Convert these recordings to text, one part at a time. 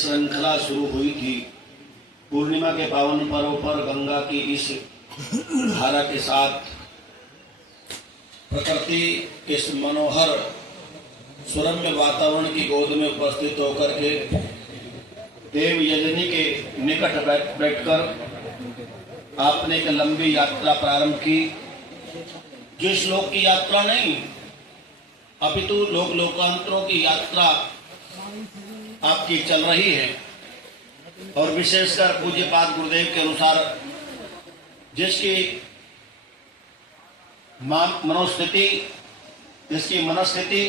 श्रृंखला शुरू हुई थी। पूर्णिमा के पावन पर्व पर गंगा की इस धारा के साथ प्रकृति इस मनोहर सुरम्य वातावरण की गोद में उपस्थित होकर के देव यजनी के निकट बैठकर आपने एक लंबी यात्रा प्रारंभ की। जिस लोक की यात्रा नहीं अपितु लोक लोकांतरों की यात्रा आपकी चल रही है। और विशेषकर पूज्यपाद गुरुदेव के अनुसार जिसकी मनोस्थिति जिसकी मनस्थिति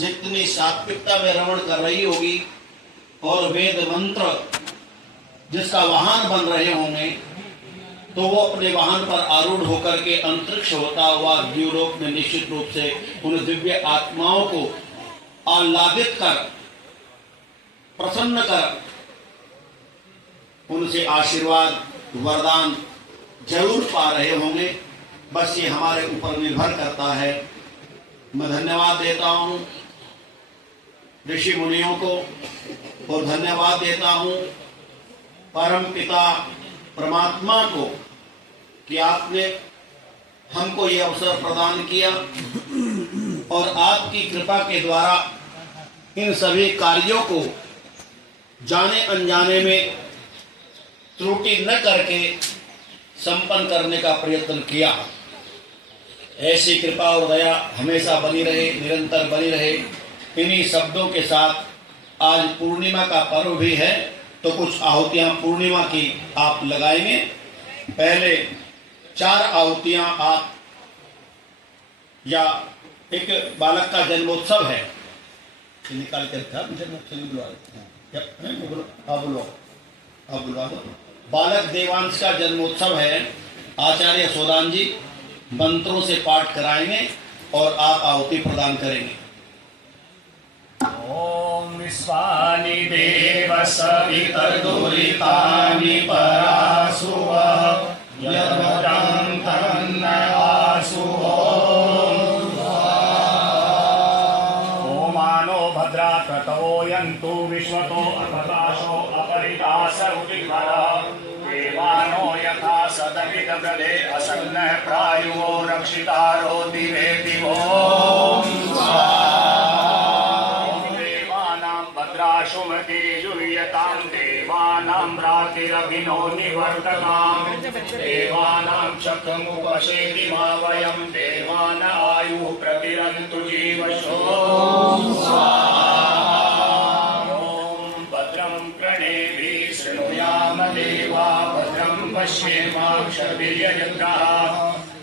जितनी सात्विकता में रमण कर रही होगी और वेद मंत्र जिसका वाहन बन रहे होंगे तो वो अपने वाहन पर आरूढ़ होकर के अंतरिक्ष होता हुआ द्यूलोक में निश्चित रूप से उन दिव्य आत्माओं को आह्लादित कर प्रसन्न कर उनसे आशीर्वाद वरदान जरूर पा रहे होंगे। बस ये हमारे ऊपर निर्भर करता है। मैं धन्यवाद देता हूँ ऋषि मुनियों को और धन्यवाद देता हूँ परम पिता परमात्मा को कि आपने हमको ये अवसर प्रदान किया और आपकी कृपा के द्वारा इन सभी कार्यों को जाने अनजाने में त्रुटि न करके संपन्न करने का प्रयत्न किया। ऐसी कृपा और दया हमेशा बनी रहे, निरंतर बनी रहे। इन्हीं शब्दों के साथ आज पूर्णिमा का पर्व भी है तो कुछ आहुतियां पूर्णिमा की आप लगाएंगे। पहले 4 आहुतियां आप या एक बालक का जन्मोत्सव है निकाल कर था बोलो बालक देवांश का जन्मोत्सव है। आचार्य सोदान जी मंत्रों से पाठ कराएंगे और आप आहुति प्रदान करेंगे। ओम विश्वानि देव सवितर्दुरितानि परासुव यद्वदं तन्नयासु ओमानो भद्रा क्रतवो यन्तु विश्वतो अपदाशो अपरिदास उदिघ्नः देवानो यथा सदमिदव्रदे असन्नः प्रायुवो रक्षितारो दिवे दिवो शुमतिर्युयतां देवानां रातिरभिनो निवर्तकाम् देवानां शतमुपशेति मा वयं देवान आयुः प्रतिरन्तु जीवशो भद्रं कर्णेभिः शृणुयाम देवा भद्रं पश्येमाक्षभिर्यजत्राः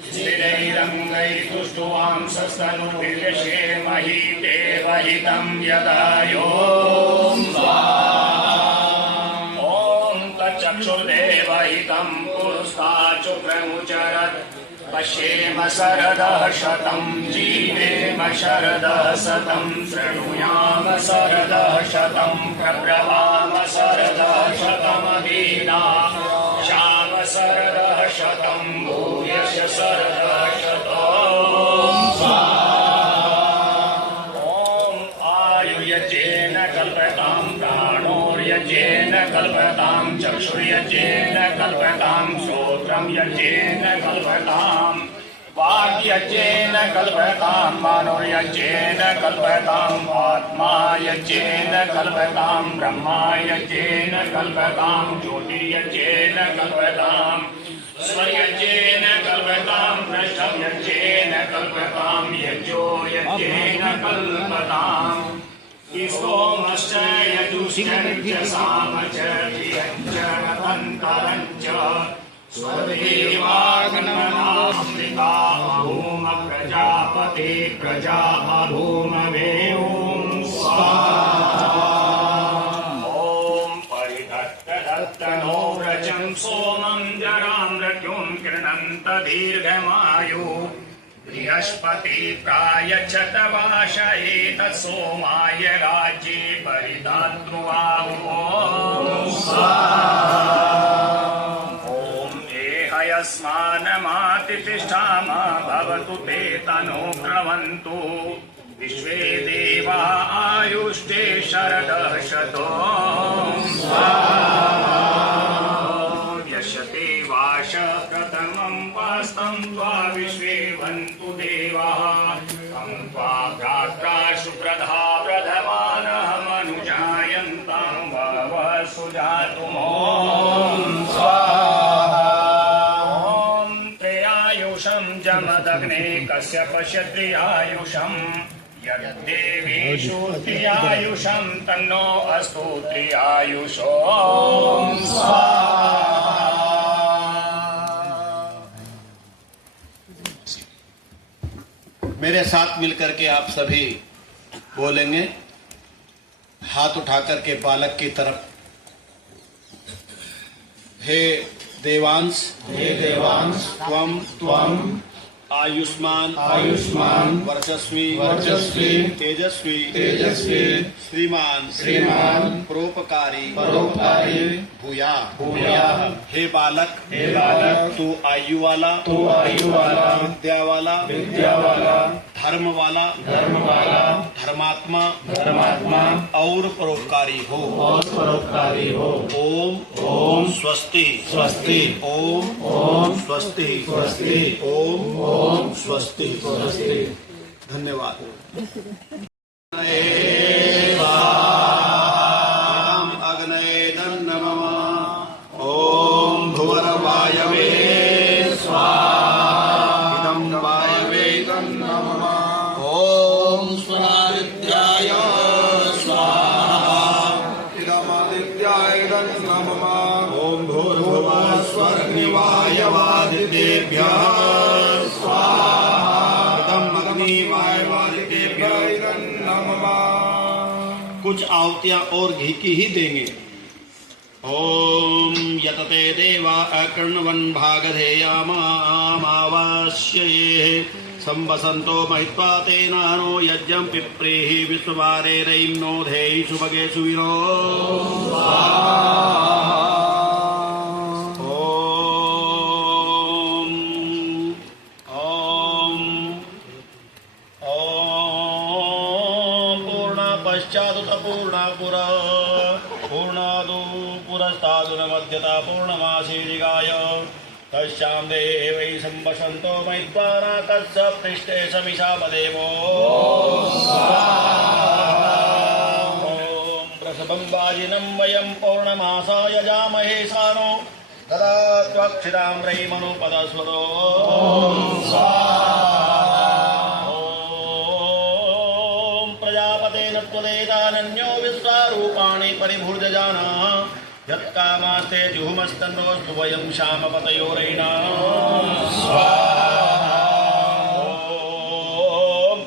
स्थिरैरङ्गैस्तुष्टुवांसस्तनुर्यशेमहि देवहितं यदायो ॐ तच्चक्षुर्देवहितं पुरुस्ताचुक्रमुचरत् पश्येम शरदः शतं जीवेम शरदः शतं शृणुयाम शरदः शतं प्रब्रवाम शरदः शतमदीना श्याम शरदः शतं भूयश शरदः शतम् ॐ आयुर्यज्ञेन कल्पतां प्राणोर्यज्ञेन कल्पतां चक्षुर्यज्ञेन कल्पतां श्रोत्रं यज्ञेन कल्पतां वाग्यज्ञेन कल्पतां मनोर्यज्ञेन कल्पतां आत्मा यज्ञेन कल्पतां ब्रह्मा यज्ञेन कल्पतां ज्योतिर्यज्ञेन कल्पतां स्वयज्ञेन कल्पतां नष्टं यज्ञेन कल्पतां यज्ञो यज्ञेन कल्पतां ईशोमश्च यजुश्च सामश्च धियञ्च रथन्तरञ्च स्वदेवागणनामृता अभूम प्रजापते प्रजा अभूम वेऊं स्वाहा ॐ परिदत्तदत्तनो व्रजं सोमं जरां मृत्युं कृणन्त दीर्घमायु बृहस्पति प्रायच्छत वाशयेत सोमाय राज्ये परिदातृवाहुः यस्मान्मातिष्ठाम भवतु ते तनो क्रमन्तु विश्वे देवा आयुष्टे शरदः शतो यशते वाश प्रथमं वास्तं त्वा विश्वेवन्तु देवाः तं त्वा भ्रात्रा सुप्रधा प्रधमानः मनुजायन्तां बहवः सुजातुमो जमदग्ने कस्य पश्यत्रियायुषं यद्देवेषु त्रियायुषं तन्नो अस्तु त्रियायुषो मेरे साथ मिलकर के आप सभी बोलेंगे, हाथ उठाकर के बालक की तरफ। हे देवांश, हे देवांश, त्वम त्वं आयुष्मान आयुष्मान वर्चस्वी वर्चस्वी तेजस्वी तेजस्वी श्रीमान श्रीमान परोपकारी परोपकारी भूया भूयाः। हे बालक तू आयु वाला विद्या वाला धर्म वाला धर्मात्मा और परोपकारी हो ओम स्वस्ति ओम स्वस्ति ओम स्वस्ति। धन्यवाद। अग्नये नमः। ओम भुवनवायवे स्वाहा। इदं वायवे नमः। ओम स्वरादित्याय स्वाहा। इदमादित्याय नमः। ओम भूर्भुवः स्वर्गनिवायवादितेभ्यः कुछ आहुतियां और घी की ही देंगे। ओम यतते देवा अकृण्वन् भागधेयामावास्ये संवसन्तो महित्वा तेनानो यज्ञं पिप्रेः विश्ववारेरैं नो धेहि सुभगे सुविनो। पूर्णादु पुरस्तादुनमध्यता पूर्णमासीदिगाय तस्यां देवै संवसन्तो मैत्वाना तस्य पृष्ठे समिषापदेवो। ॐ प्रसभं वाजिनं वयं पौर्णमासाय जामहे सानो तदा त्वक्षिरां रैमनुपदस्वरो। त्वदेतानन्यो विश्वारूपाणि परिभुर्जजानाः यत्कामास्ते जुहुमस्तन्नोऽस्तु वयं श्यामपतयोरैना। ॐ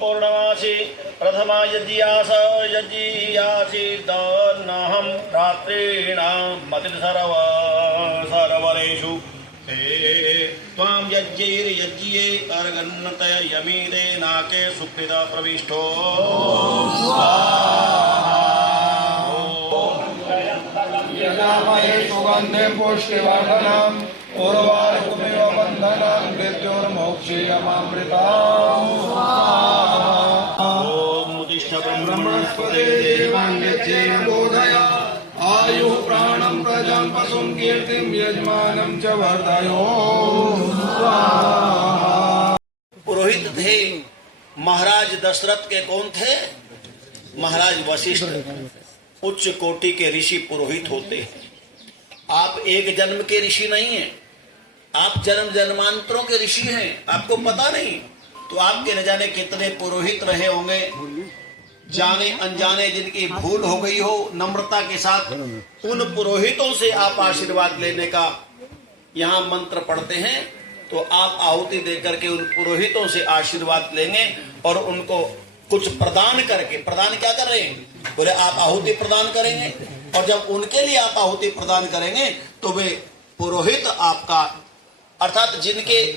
पूर्णमासी प्रथमा यज्ञियासि दन्नहं रात्रीणां मतिर्सरवरेषु ते त्वां यज्ञैर्यज्ञे अर्गन्नतय यमीदे नाके सुकृत प्रविष्टो। यजामहे सुगन्धे पुष्टिवर्धनम् उर्वारुकमिव बन्धनं मृत्युर्मोक्षीयमामृताम्। ॐ उदिष्ठ ब्रह्मणस्पते देवान्यच्चेन बोधय आयुः प्राणं प्रजां पशुं कीर्तिं यजमानं च वर्धयो। पुरोहित थे महाराज दशरथ के। कौन थे? महाराज वशिष्ठ। उच्च कोटि के ऋषि पुरोहित होते हैं। आप एक जन्म के ऋषि नहीं हैं, आप जन्म जन्मांतरों के ऋषि हैं। आपको पता नहीं तो आपके न जाने कितने पुरोहित रहे होंगे, जाने अनजाने जिनकी भूल हो गई हो। नम्रता के साथ उन पुरोहितों से आप आशीर्वाद लेने का यहाँ मंत्र पढ़ते हैं, तो आप आहुति देकर के उन पुरोहितों से आशीर्वाद लेंगे और उनको कुछ प्रदान करके। प्रदान क्या कर रहे हैं? बोले आप आहुति प्रदान करेंगे, और जब उनके लिए आप आहुति प्रदान करेंगे तो वे पुरोहित आपका, अर्थात जिनके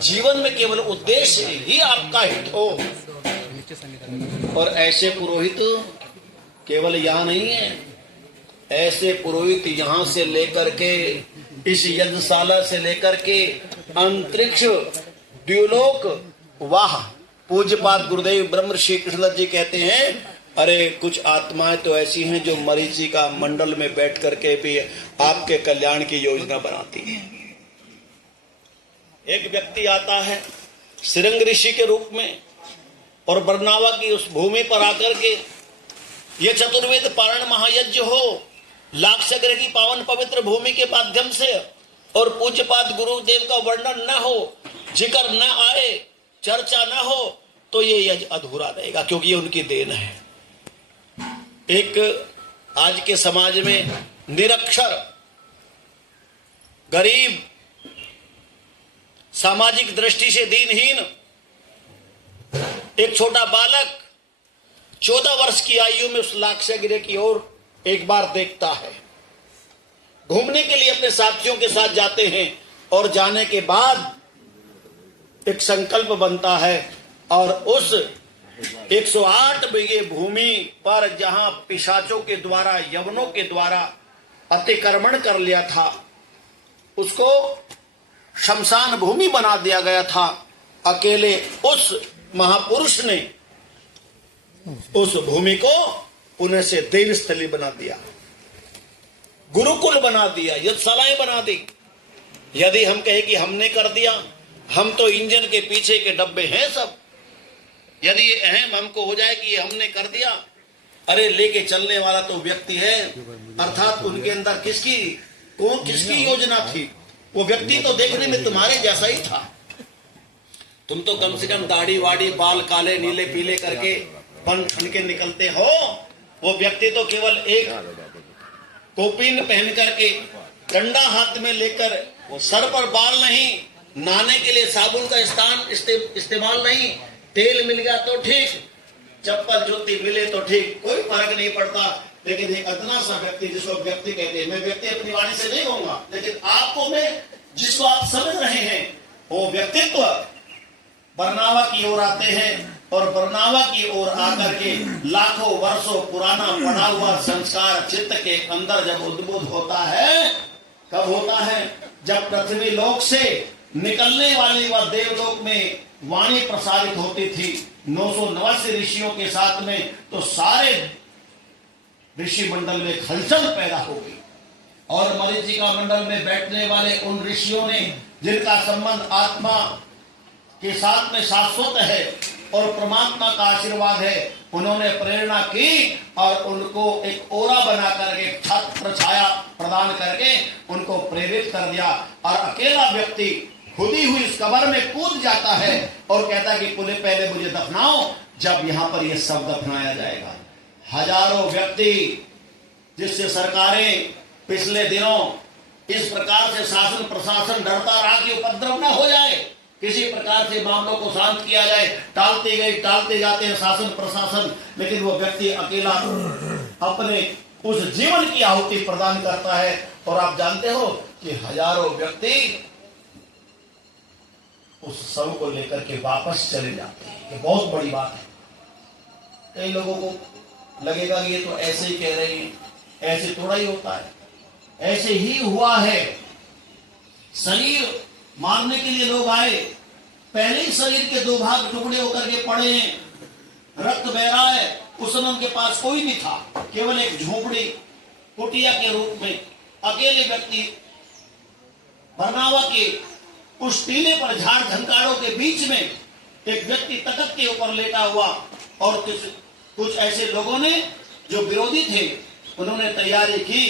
जीवन में केवल उद्देश्य ही आपका हित हो। और ऐसे पुरोहित केवल यहाँ नहीं है, ऐसे पुरोहित यहाँ से लेकर के, इस यज्ञशाला से लेकर के अंतरिक्ष, द्युलोक, वाह, पूज्यपाद गुरुदेव ब्रह्म ऋषि कृष्णदत्त जी कहते हैं, अरे कुछ आत्माएं तो ऐसी हैं जो मरीची का मंडल में बैठ करके भी आपके कल्याण की योजना बनाती है। एक व्यक्ति आता है सिरंग ऋषि के रूप में और बरनावा की उस भूमि पर आकर के ये चतुर्वेद पारण महायज्ञ हो, लाक्षागृह की पावन पवित्र भूमि के माध्यम से और पूज्यपाद गुरुदेव का वर्णन न हो, जिक्र न आए, चर्चा न हो, तो ये यज्ञ अधूरा रहेगा, क्योंकि ये उनकी देन है। एक आज के समाज में निरक्षर, गरीब, सामाजिक दृष्टि से दीनहीन एक छोटा बालक 14 वर्ष की आयु में उस लाक्षागृह की ओर एक बार देखता है। घूमने के लिए अपने साथियों के साथ जाते हैं और जाने के बाद एक संकल्प बनता है और उस 108 बीघे भूमि पर जहां पिशाचों के द्वारा, यवनों के द्वारा अतिक्रमण कर लिया था, उसको शमशान भूमि बना दिया गया था। अकेले उस महापुरुष ने उस भूमि को पुनः से देवस्थली बना दिया, गुरुकुल बना दिया, यज्ञशालाएं बना दी। यदि हम कहे कि हमने कर दिया, हम तो इंजन के पीछे के डब्बे हैं सब। यदि ये अहम हमको हो जाए कि ये हमने कर दिया, अरे लेके चलने वाला तो व्यक्ति है, अर्थात उनके अंदर किसकी योजना थी। वो व्यक्ति तो देखने में तुम्हारे जैसा ही था। तुम तो कम से कम दाढ़ी वाड़ी, बाल काले नीले पीले करके बन ठन के निकलते हो। वो व्यक्ति तो केवल एक कोपीन पहन करके, डंडा हाथ में लेकर, सर पर बाल नहीं, नहाने के लिए साबुन का इस्तेमाल नहीं, तेल मिल गया तो ठीक, चप्पल जूती मिले तो ठीक, कोई फर्क नहीं पड़ता। लेकिन एक अदना सा व्यक्ति, जिसको व्यक्ति कहते हैं, मैं व्यक्ति अपनी वाणी से नहीं कहूंगा, लेकिन आपको मैं जिसको आप समझ रहे हैं, वो व्यक्तित्व बरनावा की ओर आते हैं और बरनावा की ओर आकर के लाखों वर्षों पुराना पड़ा हुआ संस्कार चित्त के अंदर जब उद्बुद्ध होता है, कब होता है? जब पृथ्वी लोक से निकलने वाली वह देवलोक में वाणी प्रसारित होती थी 989 ऋषियों के साथ में, तो सारे ऋषि मंडल में हलचल पैदा हो गई। और मरीचिका मंडल में बैठने वाले उन ऋषियों ने, जिनका संबंध आत्मा के साथ में शाश्वत है और परमात्मा का आशीर्वाद है, उन्होंने प्रेरणा की और उनको एक ओरा बना करके, छत्र छाया प्रदान करके उनको प्रेरित कर दिया। और अकेला व्यक्ति खुदी हुई इस कब्र में कूद जाता है और कहता है कि पहले मुझे दफनाओ, जब यहां पर यह सब दफनाया जाएगा। हजारों व्यक्ति, जिससे सरकारें पिछले दिनों इस प्रकार से शासन प्रशासन डरता रहा कि उपद्रव न हो जाए, किसी प्रकार से मामलों को शांत किया जाए, टालते जाते हैं शासन प्रशासन, लेकिन वो व्यक्ति अकेला अपने उस जीवन की आहुति प्रदान करता है। और आप जानते हो कि हजारों व्यक्ति उस शव को लेकर के वापस चले जाते हैं। ये बहुत बड़ी बात है। कई लोगों को लगेगा कि ये तो ऐसे ही कह रहे हैं, ऐसे थोड़ा ही होता है, ऐसे ही हुआ है। शरीर मारने के लिए लोग आए, पहले ही शरीर के 2 भाग टुकड़े होकर के पड़े हैं, रक्त बह रहा है। उस समय उनके पास कोई नहीं था, केवल एक झोपड़ी कुटिया के रूप में अकेले व्यक्ति बरनावा के उस टीले पर, झाड़ झंकारों के बीच में एक व्यक्ति तख्त के ऊपर लेटा हुआ। और कुछ ऐसे लोगों ने जो विरोधी थे, उन्होंने तैयारी की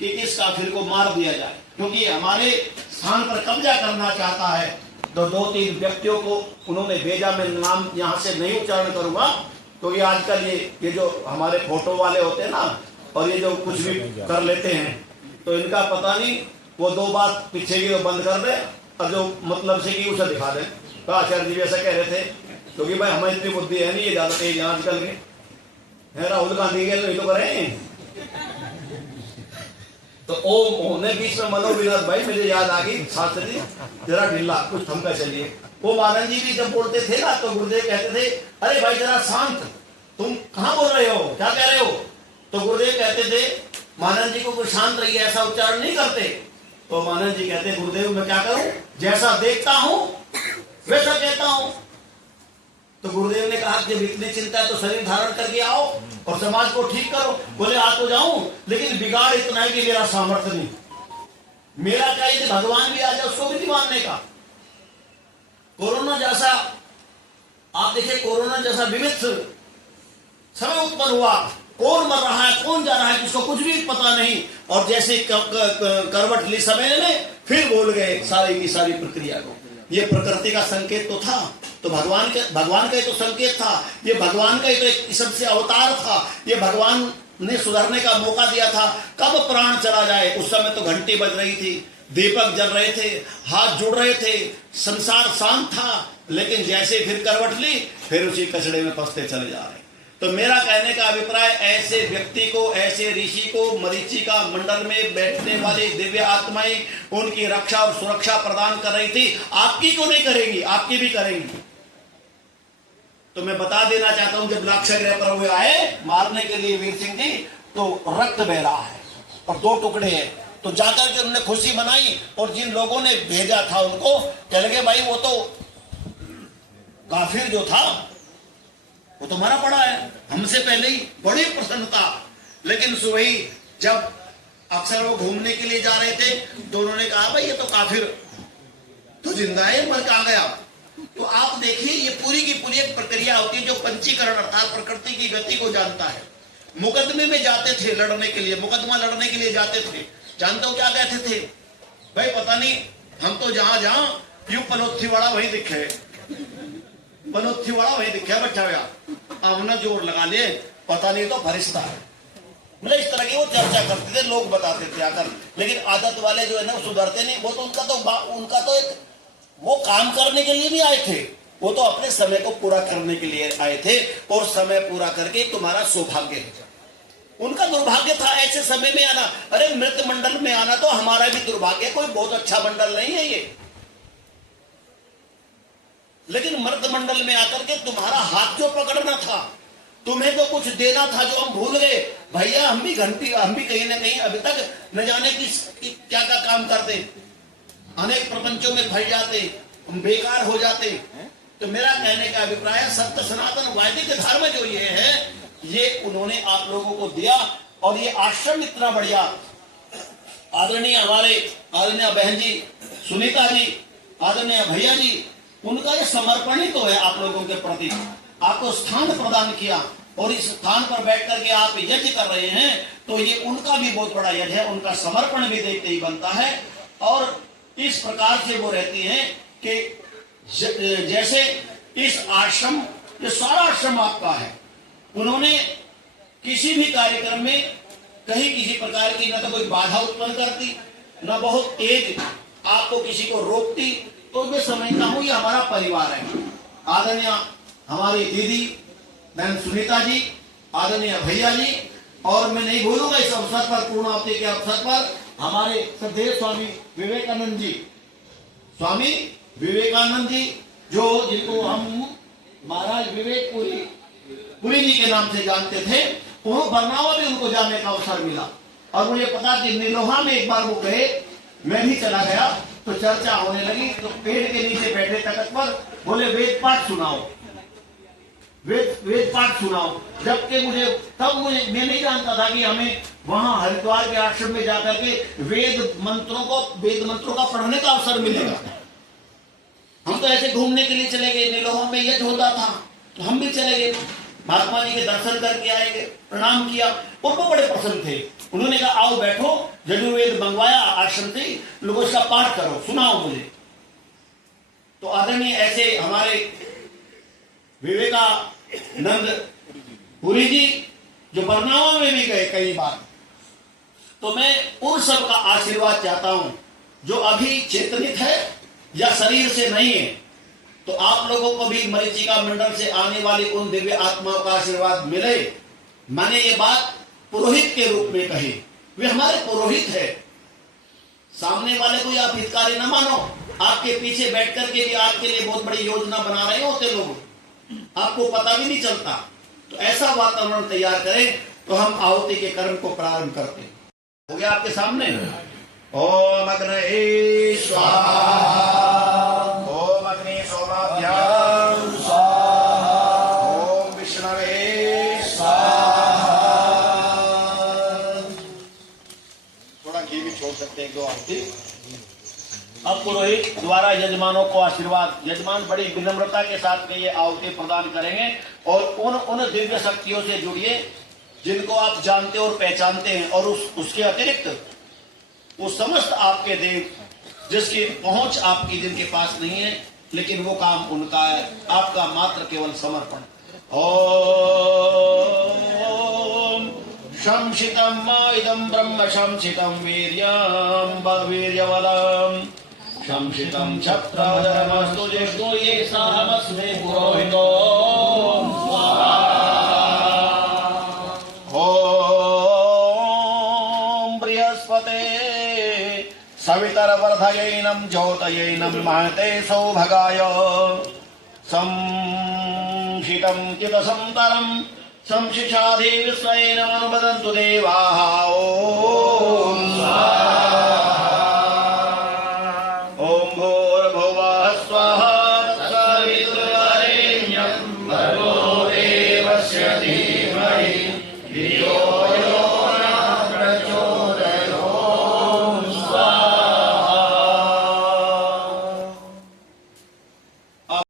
कि इस काफिर को मार दिया जाए, क्योंकि हमारे स्थान पर कब्जा करना चाहता है। तो 2-3 व्यक्तियों को उन्होंने भेजा। मैं नाम यहाँ से नहीं उच्चारण करूंगा, तो ये आजकल ये जो हमारे फोटो वाले होते हैं ना, और ये जो कुछ भी कर लेते हैं, तो इनका पता नहीं, वो 2 बात पीछे की तो बंद कर दे और जो मतलब से कि उसे दिखा दे। तो आचार्य जी ऐसा कह रहे थे, क्योंकि भाई हमारी इतनी बुद्धि है नहीं, ये ज्यादा तेज आजकल के है। राहुल गांधी के नहीं तो करें। तो उन्होंने बीच में मनोविनोद भाई, मुझे याद आ गई, शास्त्री जी जरा ढिल्ला कुछ थमका चलिए। वो महाराज जी भी जब बोलते थे ना, तो गुरुदेव कहते थे, अरे भाई जरा शांत, तुम कहाँ बोल रहे हो, क्या कह रहे हो? तो गुरुदेव कहते थे महाराज जी को कोई शांत रहिए, ऐसा उच्चारण नहीं करते। तो महाराज जी कहते, गुरुदेव मैं क्या करूं, जैसा देखता हूं वैसा कहता हूं। तो गुरुदेव ने कहा कि जब इतनी चिंता है तो शरीर धारण करके आओ और समाज को ठीक करो। बोले आ तो जाऊं, लेकिन बिगाड़ इतना है कि मेरा सामर्थ्य नहीं। मेरा क्या यदि भगवान भी आ जाए उसको भी नहीं मानने का। कोरोना जैसा आप देखिए, कोरोना जैसा विविध समय उत्पन्न हुआ, कौन मर रहा है कौन जा रहा है किसको कुछ भी पता नहीं, और जैसे करवट ली समय ने फिर बोल गए सारी की सारी प्रक्रिया को। ये प्रकृति का संकेत तो था, तो भगवान का ही तो संकेत था, ये भगवान का ही तो एक सबसे अवतार था, ये भगवान ने सुधरने का मौका दिया था। कब प्राण चला जाए, उस समय तो घंटी बज रही थी, दीपक जल रहे थे, हाथ जुड़ रहे थे, संसार शांत था, लेकिन जैसे फिर करवट ली फिर उसी कचड़े में फंसते चले जा रहे। तो मेरा कहने का अभिप्राय, ऐसे व्यक्ति को, ऐसे ऋषि को मरीचिका मंडल में बैठने वाली दिव्य आत्माएं उनकी रक्षा और सुरक्षा प्रदान कर रही थी। आपकी क्यों नहीं करेंगी, आपकी भी करेंगी। तो मैं बता देना चाहता हूं, जब लाक्षागृह पर हुए आए मारने के लिए वीर सिंह जी, तो रक्त बह रहा है और 2 टुकड़े हैं। तो जाकर के उन्होंने खुशी मनाई, और जिन लोगों ने भेजा था उनको कह लगे भाई वो तो काफिर जो था वो तो मरा पड़ा है, हमसे पहले ही, बड़ी प्रसन्नता। लेकिन सुबह ही जब अक्सर वो घूमने के लिए जा रहे थे तो उन्होंने कहा भाई ये तो काफिर तो जिंदा है, मर कहां गया। तो आप देखिए, ये पूरी की पूरी एक प्रक्रिया होती है जो पंचीकरण अर्थात प्रकृति की गति को जानता है। मुकदमे में जाते थे लड़ने के लिए, मुकदमा लड़ने के लिए जाते थे, जानते हो क्या कहते थे, भाई पता नहीं हम तो जहां जहां यूं पनोथी वाला वही दिखे, पनोथी वाला वही दिखे बैठा हुआ, हमने जोर लगा लिए, पता नहीं तो फरिश्ता है। मतलब इस तरह की वो चर्चा करते थे, लोग बताते थे आकर। लेकिन आदत वाले जो है ना सुधरते नहीं, वो तो उनका तो एक वो काम करने के लिए नहीं आए थे, वो तो अपने समय को पूरा करने के लिए आए थे, और समय पूरा करके तुम्हारा सौभाग्य है। उनका दुर्भाग्य था ऐसे समय में आना। अरे मृत मंडल में आना तो हमारा भी दुर्भाग्य, कोई बहुत अच्छा मंडल नहीं है ये, लेकिन मृत मंडल में आकर के तुम्हारा हाथ जो पकड़ना था, तुम्हें तो कुछ देना था जो हम भूल गए। भैया हम भी कहीं ना कहीं अभी तक न जाने क्या क्या काम करते, अनेक प्रपंचों में फंस जाते, हम बेकार हो जाते। तो मेरा कहने का अभिप्राय, सत्य सनातन वैदिक धर्म जो ये है, ये उन्होंने आप लोगों को दिया, और ये आश्रम इतना बढ़िया। आदरणीय आदरणीय बहन जी सुनीता जी, आदरणीय भैया जी, उनका ये समर्पण ही तो है आप लोगों के प्रति। आपको स्थान प्रदान किया, और इस स्थान पर बैठ करके आप यज्ञ कर रहे हैं, तो ये उनका भी बहुत बड़ा यज्ञ है, उनका समर्पण भी देखते ही बनता है। और इस प्रकार से वो रहती हैं कि जैसे इस आश्रम, ये सारा आश्रम आपका है, उन्होंने किसी भी कार्यक्रम में कहीं किसी प्रकार की न तो कोई बाधा उत्पन्न करती, न बहुत तेज आपको किसी को रोकती। तो मैं समझता हूं ये हमारा परिवार है। आदरणीय हमारी दीदी बहन सुनीता जी, आदरणीय भैया जी, और मैं नहीं भूलूंगा इस अवसर पर, पूर्णावती के अवसर पर, हमारे श्रद्धेय स्वामी विवेकानंद जी, जो जिनको हम महाराज विवेक पुरी जी के नाम से जानते थे, वो बरनावा में उनको जाने का अवसर मिला। और मुझे पता कि नीलोहा में एक बार वो गए, मैं भी चला गया, तो चर्चा होने लगी। तो पेड़ के नीचे बैठे तख्त पर बोले वेद पाठ सुनाओ, वेद पाठ सुनाओ। जबकि मैं नहीं जानता था कि हमें वहां हरिद्वार के आश्रम में जाकर के वेद मंत्रों का पढ़ने का अवसर मिलेगा। हम तो ऐसे घूमने के लिए चले गए, नीलोहा में यज्ञ होता था तो हम भी चले गए, महात्मा जी के दर्शन करके आएंगे, प्रणाम किया, और वो बड़े प्रसन्न थे। उन्होंने कहा आओ बैठो, यजुर्वेद मंगवाया आश्रम से, लोगों इसका पाठ करो, सुनाओ मुझे। तो आदरणीय ऐसे हमारे विवेकानंद पुरी जी जो बरनावा में भी गए कई बार, तो मैं उन सब का आशीर्वाद चाहता हूं जो अभी चेतनित है या शरीर से नहीं है। तो आप लोगों को भी मरीचिका मंडल से आने वाली उन दिव्य आत्माओं का आशीर्वाद मिले। मैंने ये बात पुरोहित के रूप में कही, वे हमारे पुरोहित है। सामने वाले को आप हितकारी न मानो, आपके पीछे बैठ करके भी आपके लिए बहुत बड़ी योजना बना रहे होते लोग, आपको पता भी नहीं चलता। तो ऐसा वातावरण तैयार करें तो हम आहुति के कर्म को प्रारंभ करते हैं। हो गया आपके सामने, ओम अग्नये स्वाहा, ओम अग्नि सोमाभ्याम स्वाहा। दो आरती। अब पुरोहित द्वारा यजमानों को आशीर्वाद, यजमान बड़ी विनम्रता के साथ में ये आहुति प्रदान करेंगे और उन दिव्य शक्तियों से जुड़िए जिनको आप जानते और पहचानते हैं, और उसके अतिरिक्त वो समस्त आपके देव जिसकी पहुंच आपकी जिनके पास नहीं है, लेकिन वो काम उनका है, आपका मात्र केवल समर्पण। ओम शंसितम इदं ब्रह्म शंसितम वीर्यवलम शंसितम छत्रधरमस्तु जिष्णु ये साहमस्मे पुरोहितो स्वाहा। ओम बृहस्पते सवितरवर्धयैनं ज्योतयैनं महते सौभगाय संहितं चितसंतरं संशिषाधि विश्वैनमनुवदन्तु देवाः। ॐ ॐ भूर्भुवः स्वः तत्सवितुर्वरेण्यं भर्गो देवस्य धीमहि